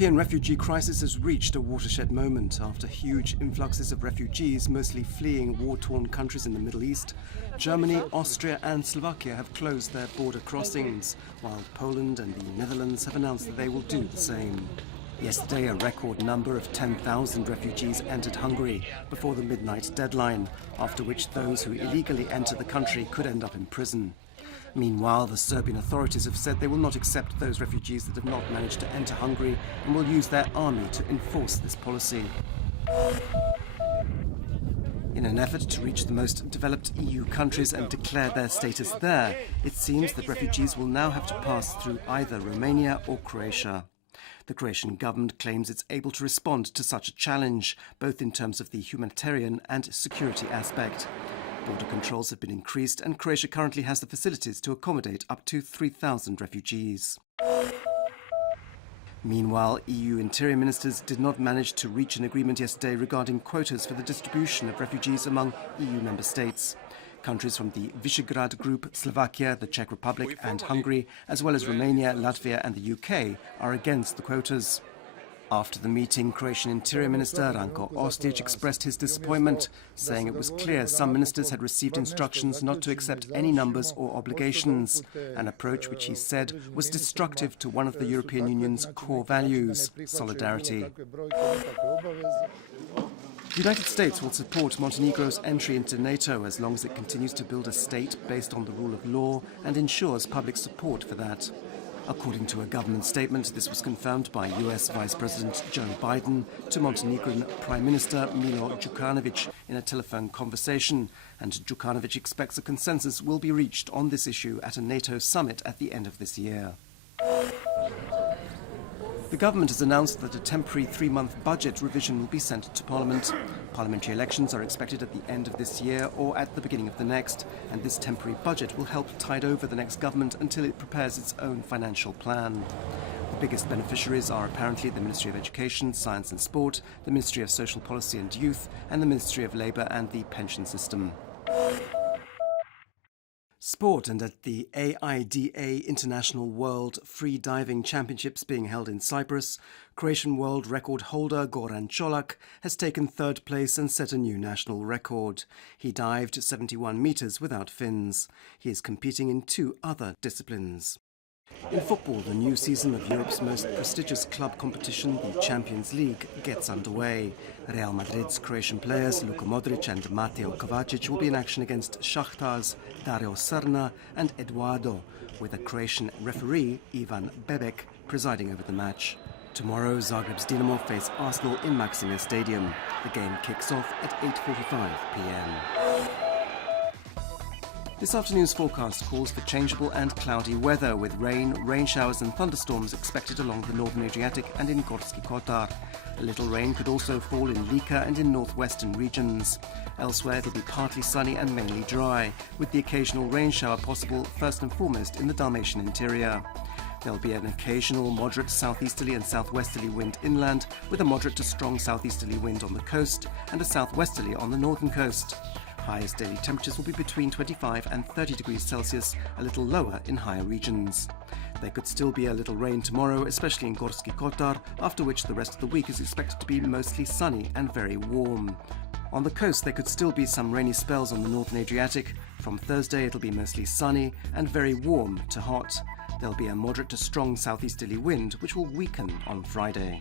European refugee crisis has reached a watershed moment after huge influxes of refugees, mostly fleeing war-torn countries in the Middle East. Germany, Austria and Slovakia have closed their border crossings, while Poland and the Netherlands have announced that they will do the same. Yesterday, a record number of 10,000 refugees entered Hungary before the midnight deadline, after which those who illegally enter the country could end up in prison. Meanwhile, the Serbian authorities have said they will not accept those refugees that have not managed to enter Hungary and will use their army to enforce this policy. In an effort to reach the most developed EU countries and declare their status there, it seems that refugees will now have to pass through either Romania or Croatia. The Croatian government claims it's able to respond to such a challenge, both in terms of the humanitarian and security aspect. Border controls have been increased and Croatia currently has the facilities to accommodate up to 3,000 refugees. Meanwhile, EU interior ministers did not manage to reach an agreement yesterday regarding quotas for the distribution of refugees among EU member states. Countries from the Visegrad Group, Slovakia, the Czech Republic and Hungary, as well as Romania, Latvia and the UK, are against the quotas. After the meeting, Croatian Interior Minister Ranko Ostić expressed his disappointment, saying it was clear some ministers had received instructions not to accept any numbers or obligations, an approach which he said was destructive to one of the European Union's core values, solidarity. The United States will support Montenegro's entry into NATO as long as it continues to build a state based on the rule of law and ensures public support for that. According to a government statement, this was confirmed by US Vice President Joe Biden to Montenegrin Prime Minister Milo Đukanović in a telephone conversation, and Đukanović expects a consensus will be reached on this issue at a NATO summit at the end of this year. The government has announced that a temporary 3-month budget revision will be sent to Parliament. Parliamentary elections are expected at the end of this year or at the beginning of the next, and this temporary budget will help tide over the next government until it prepares its own financial plan. The biggest beneficiaries are apparently the Ministry of Education, Science and Sport, the Ministry of Social Policy and Youth, and the Ministry of Labour and the Pension System. Sport, and at the AIDA International World Free Diving Championships being held in Cyprus, Croatian world record holder Goran Čolak has taken third place and set a new national record. He dived 71 metres without fins. He is competing in 2 other disciplines. In football, the new season of Europe's most prestigious club competition, the Champions League, gets underway. Real Madrid's Croatian players Luka Modric and Mateo Kovacic will be in action against Shakhtar's Dario Srna and Eduardo, with a Croatian referee, Ivan Bebek, presiding over the match. Tomorrow, Zagreb's Dinamo face Arsenal in Maksimir Stadium. The game kicks off at 8:45 p.m. This afternoon's forecast calls for changeable and cloudy weather, with rain showers and thunderstorms expected along the northern Adriatic and in Gorski Kotar. A little rain could also fall in Lika and in northwestern regions. Elsewhere, it'll be partly sunny and mainly dry, with the occasional rain shower possible first and foremost in the Dalmatian interior. There'll be an occasional moderate southeasterly and southwesterly wind inland, with a moderate to strong southeasterly wind on the coast and a southwesterly on the northern coast. Highest daily temperatures will be between 25 and 30 degrees Celsius, a little lower in higher regions. There could still be a little rain tomorrow, especially in Gorski Kotar, after which the rest of the week is expected to be mostly sunny and very warm. On the coast, there could still be some rainy spells on the northern Adriatic. From Thursday, it'll be mostly sunny and very warm to hot. There'll be a moderate to strong southeasterly wind, which will weaken on Friday.